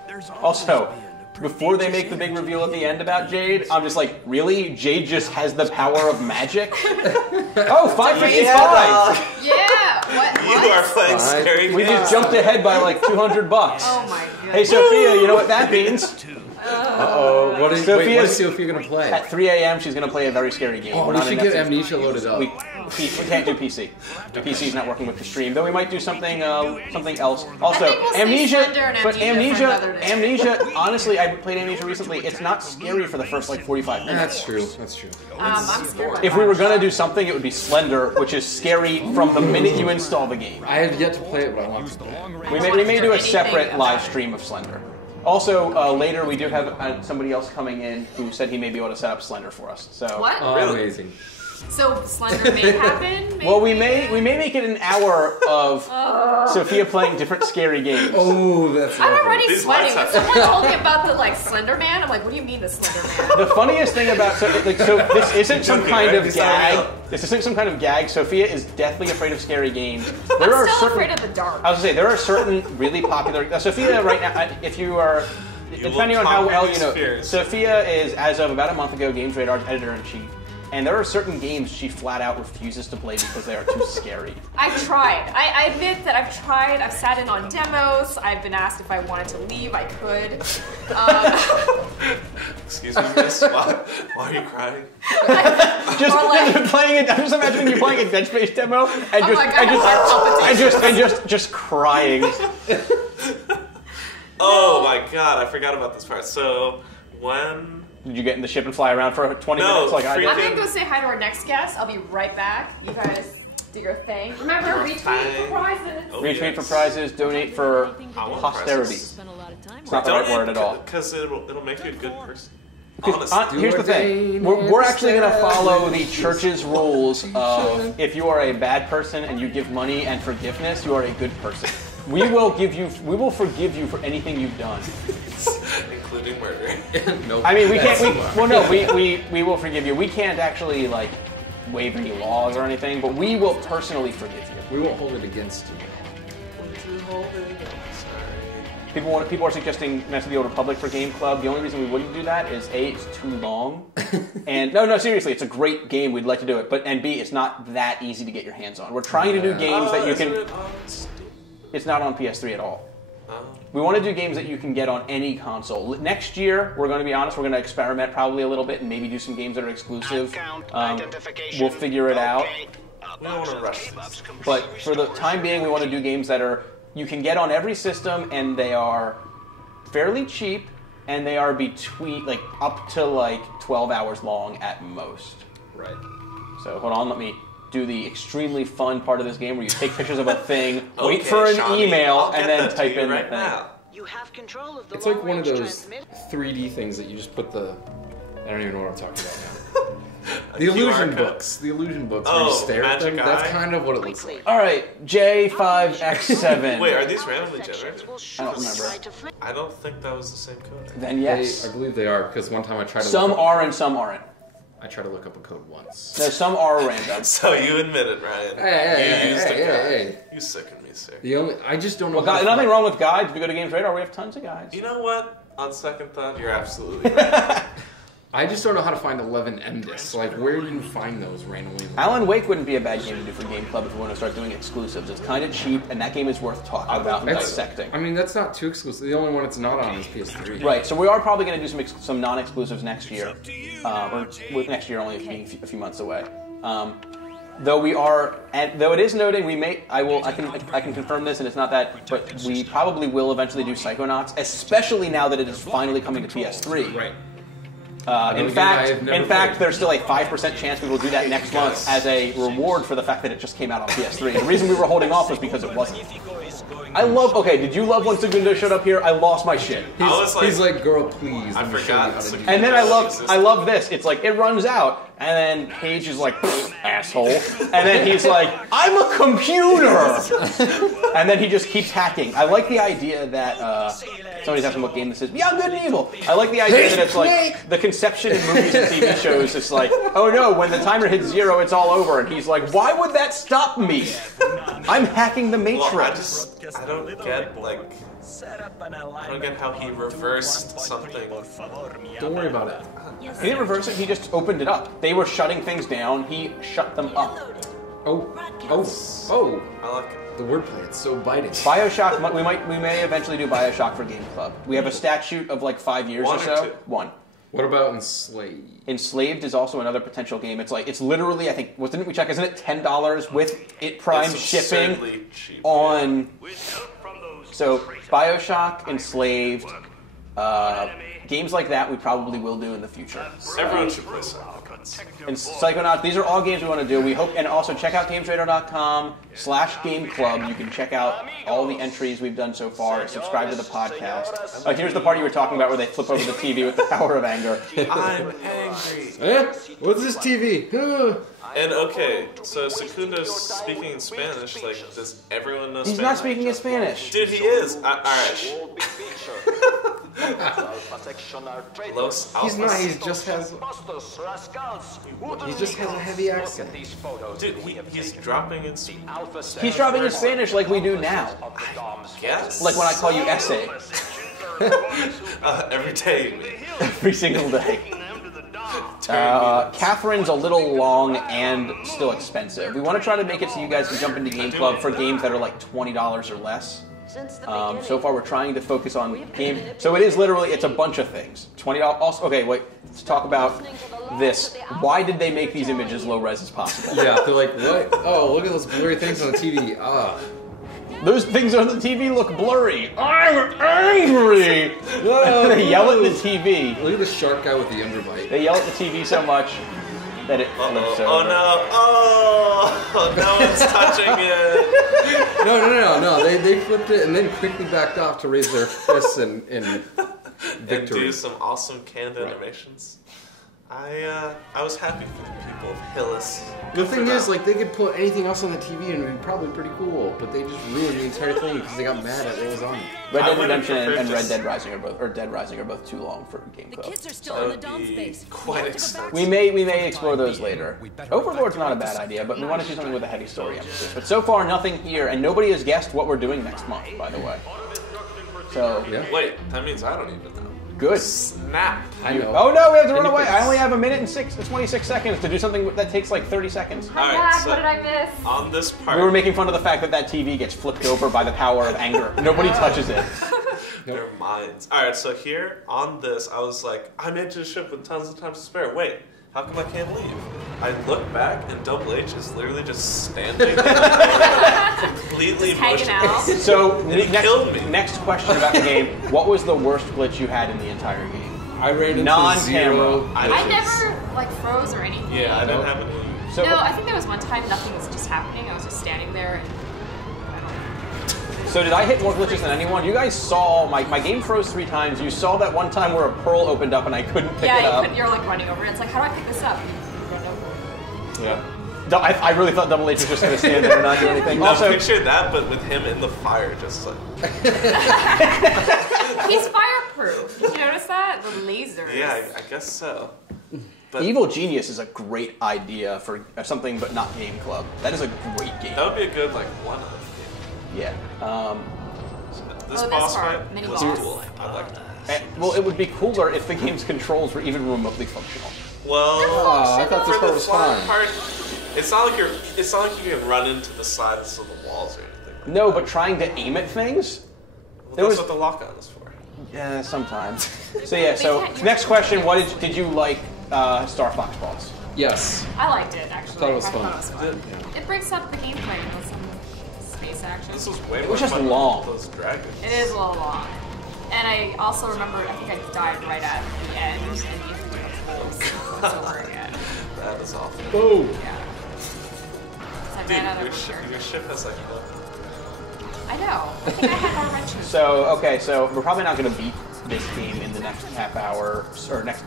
There's Also, always been a before they make the big reveal at the end about Jade, I'm just like, really? Jade just has the power of magic? Oh, 555! Yeah. What? You are playing Fine. scary We games. just jumped ahead by like $200. Oh my god. Hey, Sophia, you know what that means? two. Uh-oh. What is Sophia going to play? At 3 a.m., she's going to play a very scary game. Oh, We're we not should in get that Amnesia loaded up. we can't do PC. PC's not working with the stream, though we might do something something else. Also, I think we'll save Amnesia, Slender and but Amnesia for another day. Amnesia, honestly, I played Amnesia recently. It's not scary for the first like 45 minutes. That's true. That's true. I'm scared. If we were gonna do something, it would be Slender, which is scary from the minute you install the game. I have yet to play it, but I want to. We may do a Anything separate about live it. stream of Slender. Also, later we do have somebody else coming in who said he may be able to set up Slender for us. So What? Oh, Really? amazing. So Slender may happen? Maybe? Well, we may make it an hour of Sophia playing different scary games. Oh, that's I'm lovely. already These sweating. lights When have- someone told me about the Slender Man, I'm like, what do you mean the Slender Man? The funniest thing about so this isn't some joking, kind right? of These aren't gag. real. This isn't some kind of gag. Sophia is deathly afraid of scary games. I'm There are still certain. afraid of the dark. I was gonna say there are certain really popular. Sophia right now, if you are. Depending on how conquer well these you know, fears. Sophia is, as of about a month ago, Games Radar's editor-in-chief. And there are certain games she flat out refuses to play because they are too scary. I've tried. I admit that I've tried. I've sat in on demos. I've been asked if I wanted to leave. I could. Excuse me, miss. Why are you crying? Just Or like- playing it. I'm just imagining you playing a Dead Space demo and Oh just my God, heart just crying. Oh my god, I forgot about this part. So, when... Did you get in the ship and fly around for 20 No, minutes like I I'm did? gonna go say hi to our next guest. I'll be right back. You guys do your thing. Remember, retweet for prizes. Oh, Retweet yes. for prizes, donate for I want posterity. prizes. Spent a lot of time It's not the right word at all. Because it'll make you a good person. Honestly. Here's the thing. We're actually going to follow the church's rules of if you are a bad person and you give money and forgiveness, you are a good person. We will forgive you for anything you've done. Including murder. Nope. I mean, we will forgive you. We can't actually, like, waive any laws or anything, but we will personally forgive you. We won't hold it against you. People are suggesting Knights of the Old Republic for Game Club. The only reason we wouldn't do that is A, it's too long, and no, seriously, it's a great game. We'd like to do it, and B, it's not that easy to get your hands on. We're trying to do games that you can. It's not on PS3 at all. We want to do games that you can get on any console. Next year, we're going to be honest, we're going to experiment probably a little bit and maybe do some games that are exclusive. We'll figure it out. We don't want to rush this. But for the time being, we want to do games that are you can get on every system, and they are fairly cheap, and they are between up to 12 hours long at most. Right. So hold on, let me do the extremely fun part of this game where you take pictures of a thing, wait for an Shawnee, email, I'll and get then that type to you in right the thing. now. You have control of the It's like one of long-range those transmit- 3D things that you just put the. I don't even know what I'm talking about now. The QR illusion code. books. The illusion books where you Oh, stare at them. Magic That's Eye? kind of what it looks like. All right, J5X7. Wait, are these randomly generated? I don't remember. I don't think that was the same code. Then yes. I believe they are, because one time I tried to Some look up, are and some aren't. I tried to look up a code once. No, some are random. So you admit it, Ryan. Hey, You used a guide. hey. You sicken me, sir. I just don't know. Well, how to nothing find- wrong with guides. If you go to Games Radar, we have tons of guides. You know what? On second thought, you're absolutely right. I just don't know how to find 11 MDIS. Like, where do you find those randomly? Alan Wake wouldn't be a bad game to do for Game Club if we want to start doing exclusives. It's kind of cheap, and that game is worth talking about and That's- dissecting. I mean, that's not too exclusive. The only one it's not on is PS3. Right, so we are probably going to do some non-exclusives next year, or with next year only being a few months away. Though we are, and though it is noting, we may, I can confirm this, and it's not that, but we probably will eventually do Psychonauts, especially now that it is finally coming to PS3. Right. In fact, there's still a 5% chance we will do that next month as a reward for the fact that it just came out on PS3. The reason we were holding off was because it wasn't. Okay, did you love when Segundo showed up here? I lost my shit. He's like, girl, please. I let me show you forgot how to do Segundo- this." And then I love this. It's like, it runs out, and then Paige is like, asshole. And then he's like, I'm a computer! And then he just keeps hacking. I like the idea that, somebody's asking what game this is. Beyond Good and Evil! I like the idea that it's like, the conception in movies and TV shows is like, oh no, when the timer hits 0, it's all over. And he's like, why would that stop me? I'm hacking the Matrix. I don't get, I don't get how he reversed something. Don't worry about it. He didn't reverse it, he just opened it up. They were shutting things down, he shut them up. Oh. I like it. The wordplay, it's so biting. Bioshock, we may eventually do Bioshock for Game Club. We have a statute of 5 years One or or so. two? One. What about Enslaved? Enslaved is also another potential game. It's literally, I think, didn't we check? Isn't it $10 with it Prime It's shipping absurdly cheap. on? So Bioshock, Enslaved, games like that we probably will do in the future. Everyone should play Psychonauts. And Psychonauts, these are all games we want to do. We hope, and also check out GamesRadar.com/Game Club. You can check out all the entries we've done so far. Subscribe to the podcast. Here's the part you were talking about where they flip over the TV with the power of anger. I'm angry. Eh? What's this TV? And okay, so Secundo's speaking in Spanish. Does everyone know He's Spanish? not speaking in Spanish. Dude, he is. Alright. Los He's not. Alpes. He just has a heavy accent. Dude, he's dropping in Spanish. He's dropping in Spanish like we do now. Yes. Like when I call you essay every day. every single day. Catherine's a little long and still expensive. We want to try to make it so you guys can jump into Game Club for games that are $20 or less. So far, we're trying to focus on game. So it is literally, it's a bunch of things. $20. Also, okay, wait. Let's talk about this. Why did they make these images low res as possible? Yeah, they're like, what? Oh, look at those blurry things on the TV. Ah. Those things on the TV look blurry. I'm angry. They yell at the TV. Look at the shark guy with the underbite. They yell at the TV so much that it flips over. Oh no! Oh, no one's touching it. No. They flipped it and then quickly backed off to raise their fists and and Victory. do some awesome canned animations. I was happy for the people of Hillis. The thing is, like, they could put anything else on the TV and it'd be probably pretty cool, but they just ruined the entire thing because they got mad at what was on it. Red I Dead would've Redemption and preferred Red to Dead Rising are both too long for Game The Club. kids are still That in the would dom be space. quite expensive. We may explore those later. Overlord's not a bad idea, but we want to do something with a heavy story emphasis. But so far, nothing here, and nobody has guessed what we're doing next month, by the way. So, Yeah. Wait, that means I don't even know. good. Snap. I know. Oh no, we have to run Any away. picks? I only have a minute and 26 seconds to do something that takes like 30 seconds. My Alright, bad, so- what did I miss? On this part, We were making fun of the fact that TV gets flipped over by the power of anger. Nobody touches it. their minds. Alright, so here, on this, I was like, I made it to the ship with tons of time to spare. Wait, how come I can't leave? I look back, and Double H is literally just standing there, completely Just hanging out. motionless. So, killed me. next question about the game. What was the worst glitch you had in the entire game? I ran into Non-camera. zero I glitches. never like froze or anything. Yeah, I didn't have any. So, No, I think there was one time nothing was just happening. I was just standing there and I don't know. so did I hit more glitches than anyone? You guys saw, my game froze 3 times. You saw that one time where a pearl opened up and I couldn't pick it Yeah, you up. couldn't, you're like running over it. It's like, how do I pick this up? You run over it. Yeah. I really thought Double H was just going to stand there and not do anything. Now Also, picture that, but with him in the fire, just like. He's fireproof. Did you notice that? The lasers. Yeah, I guess so. But Evil Genius is a great idea for something but not Game Club. That is a great game. that would be a good like one-off Yeah. game. This this boss part, fight mini was boss. cool. I liked it. Well, it would be cooler if the game's controls were even remotely functional. Well, Oh, I thought this for part the was flying fine. part, it's not like you can run into the sides of the walls or anything. No, but trying to aim at things? Well, There that's was- what the lock-on is for. Yeah, sometimes. So yeah, so next question, what did you like Star Fox Boss? Yes. I liked it, actually. Thought it was I fun. thought it was fun. It breaks up the gameplay with some space action. This was way It more was just fun long. than those dragons. It is a little long. And I also remember, I think I died right at the end, and you have to do the over again. That is awful. Boom. Yeah. So I Dude, ran out of your ship has like no. I know. I think I had more wrenches. So, okay, so we're probably not going to beat this game in the next half hour, or next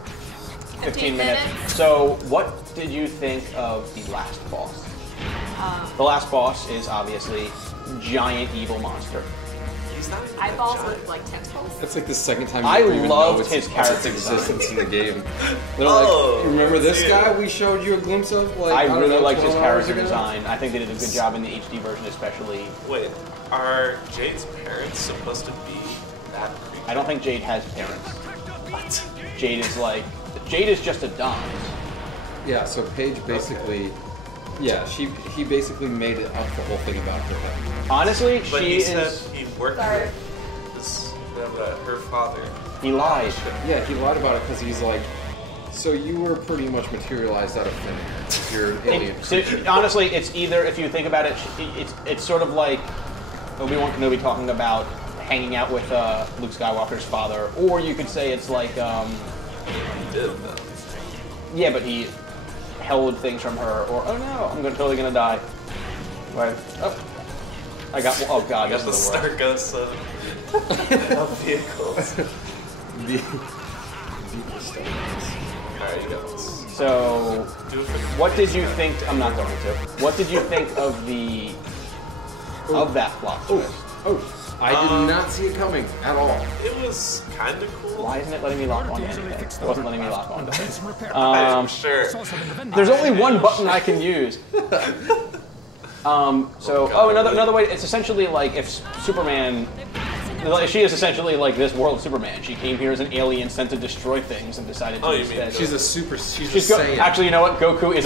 15 minutes. So, what did you think of the last boss? The last boss is obviously giant evil monster. He's not even Eyeballs giant. with like tentacles. That's like the second time I you ever even loved know its, his character existence in the game. They're Oh, like, remember this dude. guy we showed you a glimpse of? Like, I don't really know, liked his 12 hours character ago? design. I think they did a good job in the HD version, especially. Wait, are Jade's parents supposed to be that creepy? I don't think Jade has parents. What? Jade is just a Dom. Yeah, so Paige basically, he basically made it up the whole thing about her. Honestly, But she he is. said he worked Sorry. with her father. He lied. Yeah, he lied about it because he's like, so you were pretty much materialized out of thin air. You're an alien. So, honestly, it's either, if you think about it, it's sort of like Obi-Wan Kenobi talking about hanging out with Luke Skywalker's father, or you could say it's like, He did though. yeah, but he held things from her, or oh no, I'm totally gonna die. Right. Oh, I got. Oh god, I got the this is the worst. Star Ghost of vehicles. Alright, you got this. So, Do it for what did you think? I'm not going to. What did you think of that plot twist? I did not see it coming at all. It was kind of cool. Why isn't it letting me lock onto anything? It wasn't letting me lock onto it. I'm sure. There's only one button I can use. Another way. It's essentially like if Superman. She is essentially like this world Superman. She came here as an alien sent to destroy things and decided to Oh, you mean instead. She's a Saiyan. Actually, you know what? Goku is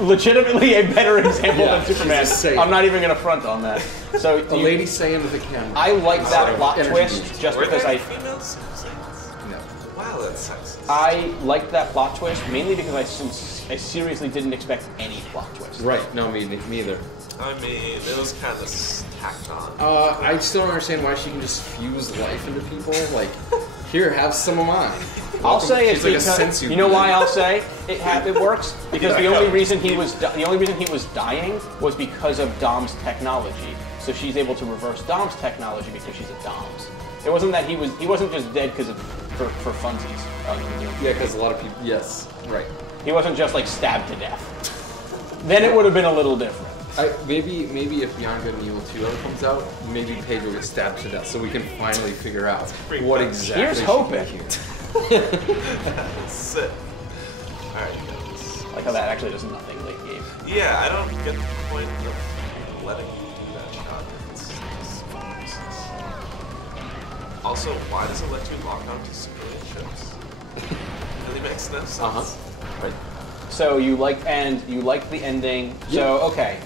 legitimately a better example Yeah, than she's a Superman. Saiyan. I'm not even going to front on that. So A lady Saiyan with a camera. I like that plot Energy twist boost. just Were because there I females? Saiyans? No. Wow, that's sexist. I liked that plot twist mainly because I seriously didn't expect any plot twist. Right, no, me either. I mean, it was kind of tacked on. I still don't understand why she can just fuse life into people. Like, here, have some of mine. I'll say it's She's like a because sensu you know being. why I'll say it works because the only reason he was dying was because of Dom's technology. So she's able to reverse Dom's technology because she's a Dom's. It wasn't that he wasn't just dead because of for funsies. Yeah, because a lot of people. Yes, right. He wasn't just like stabbed to death. Then it would have been a little different. Maybe if Beyond Good and Evil 2 ever comes out, maybe Paige will get stabbed to death, so we can finally figure out what exactly. Here's hoping. Sick. Alright, guys. Like how that actually does nothing late game. Yeah, I don't get the point of letting you do that shot. It's useless. Also, why does it let you lock onto civilian ships? Really makes no sense. Right. So you liked the ending. Yeah. So okay,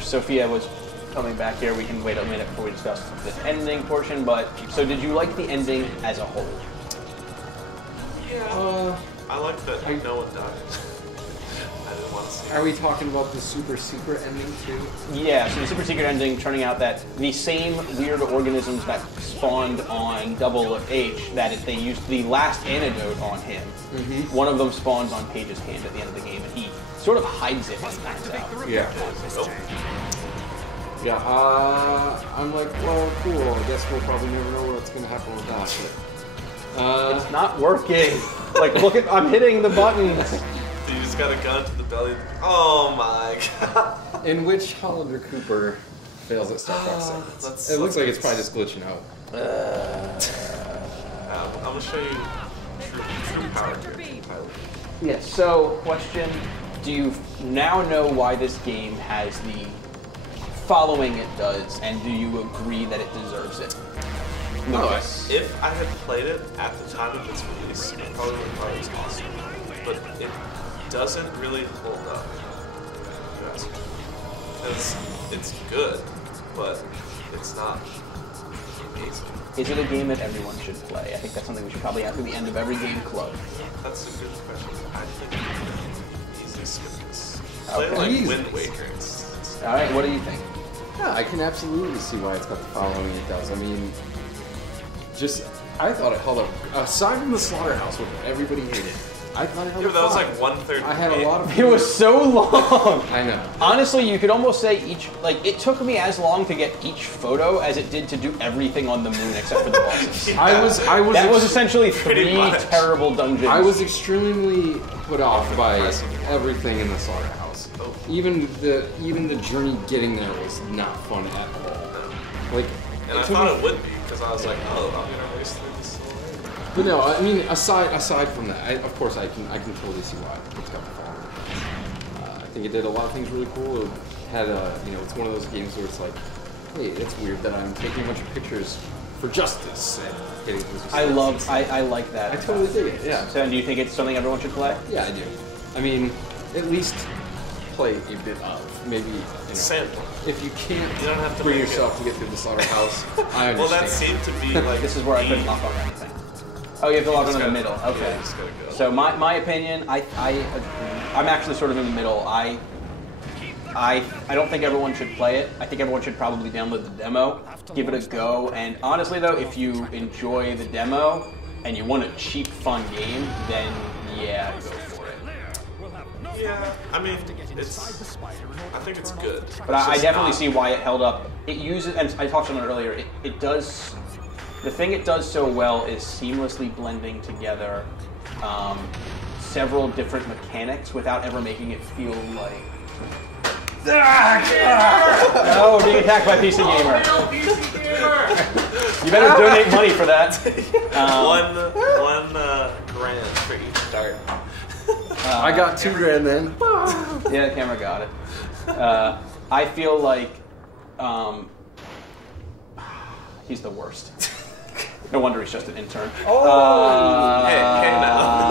Sophia was coming back here. We can wait a minute before we discuss the ending portion. But so did you like the ending as a whole? Yeah. I like that no one died. I didn't want to see. Are we talking about the super secret ending too? Yeah, so the super secret ending turning out that the same weird organisms that spawned on Double H, that if they used the last antidote on him, one of them spawns on Paige's hand at the end of the game, and he sort of hides it when it turns out. Yeah. Nope. Yeah, I'm like, well, cool. I guess we'll probably never know what's going to happen with that. But, It's not working. Like, look at, I'm hitting the buttons. You just got a gun to the belly. Oh my god. in which Hollander Cooper fails at Star Fox 6. It looks like it's probably just glitching out. I'm going to show you true power here. Yes, so question, do you now know why this game has the following it does, and do you agree that it deserves it? Lucas. If I had played it at the time of its release, I probably would have thought it was awesome. But it doesn't really hold up. Because it's good, but it's not amazing. Is it a game that everyone should play? I think that's something we should probably ask at the end of every game club. That's a good question. I think you can easily skip this. Play Okay. like Easy. Wind Waker. Alright, what do you think? Yeah, I can absolutely see why it's got the following it does. I mean, I thought it held up. Aside from the slaughterhouse, which everybody hated, I thought it held Yeah, up. but that was fine. like 1/3. I had a lot of. It was so long! I know. Honestly, you could almost say it took me as long to get each photo as it did to do everything on the moon except for the bosses. Yeah. I was. That was essentially Pretty 3 much. terrible dungeons. I was extremely put off by Impressive. everything in the slaughterhouse. Oh. Even the journey getting there was not fun at all. Like, And I took thought me- it would be, because I was like, oh, I'm going to race through this story. But no, I mean, aside from that, of course I can totally see why it's got the following. I think it did a lot of things really cool. It had it's one of those games where it's like, hey, it's weird that I'm taking a bunch of pictures for justice and getting things. I like that. I totally dig it. Yeah. So, and do you think it's something everyone should play? Yeah, I do. I mean, at least play a bit of. Maybe, Sample. if you can't You don't have to bring make yourself to get through the slaughterhouse, I understand. Well, that seemed to be like. This is where I couldn't lock on anything. Oh, you have to log on in the middle. Okay. Yeah, you just gotta go. So my opinion, I'm actually sort of in the middle. I don't think everyone should play it. I think everyone should probably download the demo, give it a go. And honestly, though, if you enjoy the demo and you want a cheap, fun game, then yeah, go for it. Yeah, I mean, I think it's good. But I definitely see why it held up. It uses, and I talked about it earlier, it does, the thing it does so well is seamlessly blending together several different mechanics without ever making it feel like, no, we're being attacked by PC Gamer. You better donate money for that. One grand for each start. I got $2,000 then. Yeah, the camera got it. I feel like he's the worst. No wonder he's just an intern. Hey now.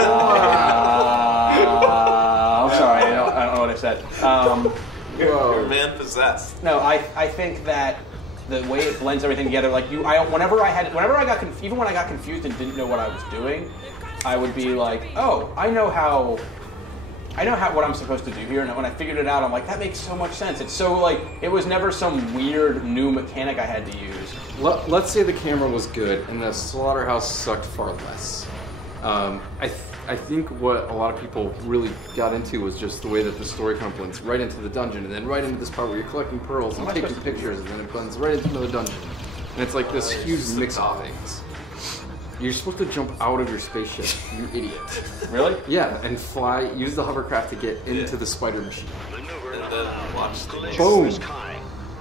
I'm sorry, I don't know what I said. You're man possessed. No, I think that the way it blends everything together, like whenever I got even when I got confused and didn't know what I was doing, I would be like, oh, I know what I'm supposed to do here, and when I figured it out, I'm like, that makes so much sense. It's so like, it was never some weird new mechanic I had to use. Let's say the camera was good and the slaughterhouse sucked far less. I think what a lot of people really got into was just the way that the story kind of blends right into the dungeon, and then right into this part where you're collecting pearls and taking pictures, and then it blends right into the dungeon. And it's like this huge mix of things. You're supposed to jump out of your spaceship, you idiot. Really? Yeah, and fly, use the hovercraft to get into the spider machine. And then watch the Boom!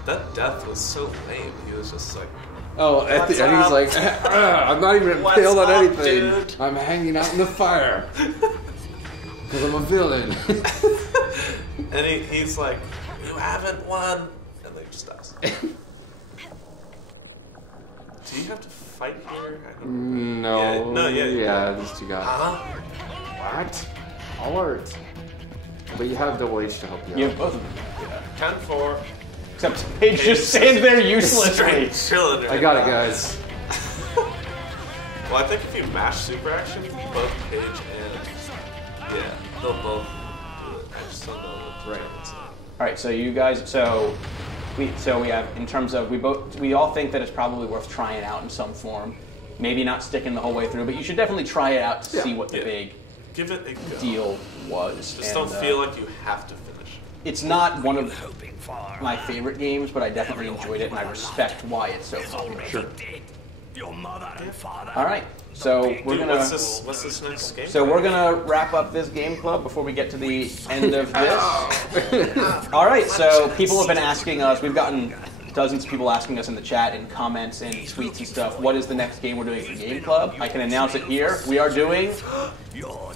That death was so lame. He was just like, Oh, at the end he's like, I'm not even What's impaled on up, anything. dude? I'm hanging out in the fire. Because I'm a villain. and he's like, you haven't won. And then he just dies. Do you have to fight here? I don't No. Yeah, these two guys. Uh-huh. What? Alert. But you have Double H to help you You out. have both of them. 10-4. Except Paige just stands there uselessly. Straight chilling right I got now. it, guys. Well, I think if you mash super action, both Paige and they'll both do it. I just don't know what Right. it's All right, so you guys, we have in terms of we all think that it's probably worth trying out in some form. Maybe not sticking the whole way through, but you should definitely try it out to see what the big Give it a go. deal was. Just don't feel like you have to finish. It's not one of my favorite games, but I definitely enjoyed it, and I respect why it's so popular. Sure. Your mother and father. All right, so we're Dude, gonna. what's this next game? So we're gonna wrap up this game club before we get to the end of this. All right, so people have been asking us. We've gotten dozens of people asking us in the chat and comments and tweets and stuff. What is the next game we're doing for Game Club? I can announce it here. We are doing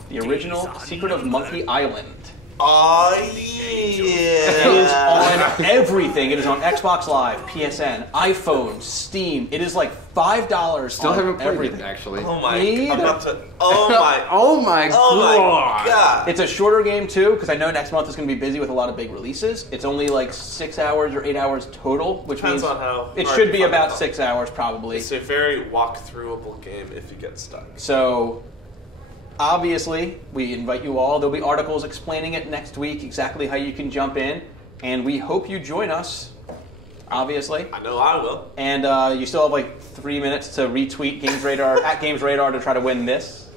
the original Secret of Monkey Island. Oh It yeah! is on everything. It is on Xbox Live, PSN, iPhone, Steam. It is like $5. Still on haven't played everything. it, actually. Oh my! Me I'm either. about to. Oh my! Oh my Oh my god! god! It's a shorter game too, because I know next month is going to be busy with a lot of big releases. It's only like 6 hours or 8 hours total, which Depends means on how it hard should you be find about it. 6 hours probably. It's a very walk-throughable game if you get stuck. So, obviously, we invite you all. There'll be articles explaining it next week, exactly how you can jump in, and we hope you join us, obviously. I know I will. And you still have like 3 minutes to retweet Games Radar at Games Radar to try to win this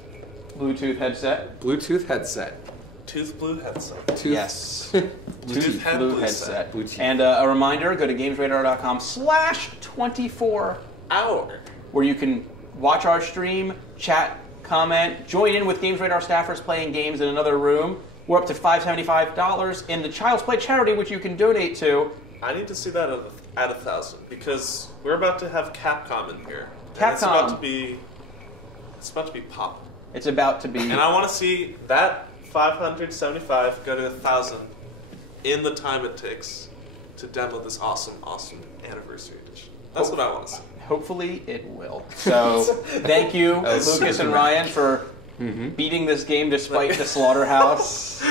Bluetooth headset. Bluetooth headset. Tooth Blue headset. Tooth. Yes. Tooth head Blue blue headset. Blue cheek. And a reminder, go to gamesradar.com/24, where you can watch our stream, chat, comment, join in with Games Radar staffers playing games in another room. We're up to $575 in the Child's Play charity, which you can donate to. I need to see that at 1,000 because we're about to have Capcom in here. And Capcom. It's about to be. It's about to be pop. It's about to be... And I want to see that 575 go to 1,000 in the time it takes to demo this awesome, awesome anniversary edition. That's what I want to see. Hopefully it will. So thank you, Lucas and Ryan, for beating this game despite the slaughterhouse.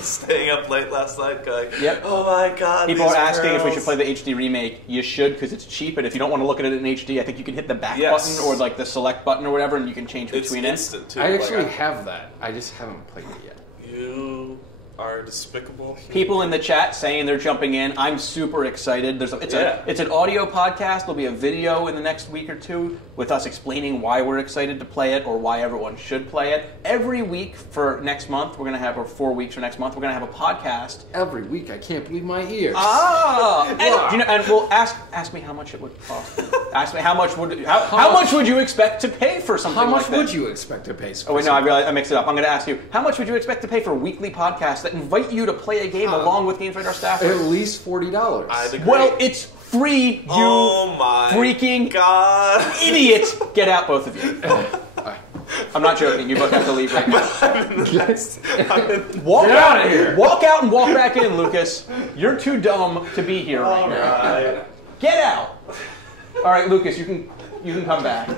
Staying up late last night going, Yep. oh my god, People these are asking if we girls." should play the HD remake. You should, because it's cheap, and if you don't want to look at it in HD, I think you can hit the back Yes. button or like the select button or whatever, and you can change It's between it. instant too. I Like, actually have that. I just haven't played it yet. You are despicable. People in the chat saying they're jumping in. I'm super excited. It's an audio podcast. There'll be a video in the next week or two with us explaining why we're excited to play it or why everyone should play it. Every week for next month, we're going to have, or 4 weeks for next month, we're going to have a podcast. Every week, I can't believe my ears. And, and we'll ask me how much it would cost. Ask me how much would you expect to pay for something How like much that? would you expect to pay? Oh wait, no, I realized I mixed it up. I'm going to ask you, how much would you expect to pay for weekly podcasts that invite you to play a game along with Games Radar staff? At least $40. I'd agree. Well, it's free, you oh my freaking god. idiots! Get out, both of you. I'm not joking. You both have to leave right now. Walk Get out outta here. Walk out and walk back in, Lucas. You're too dumb to be here right now. Alright. Get out. All right, Lucas, you can come back.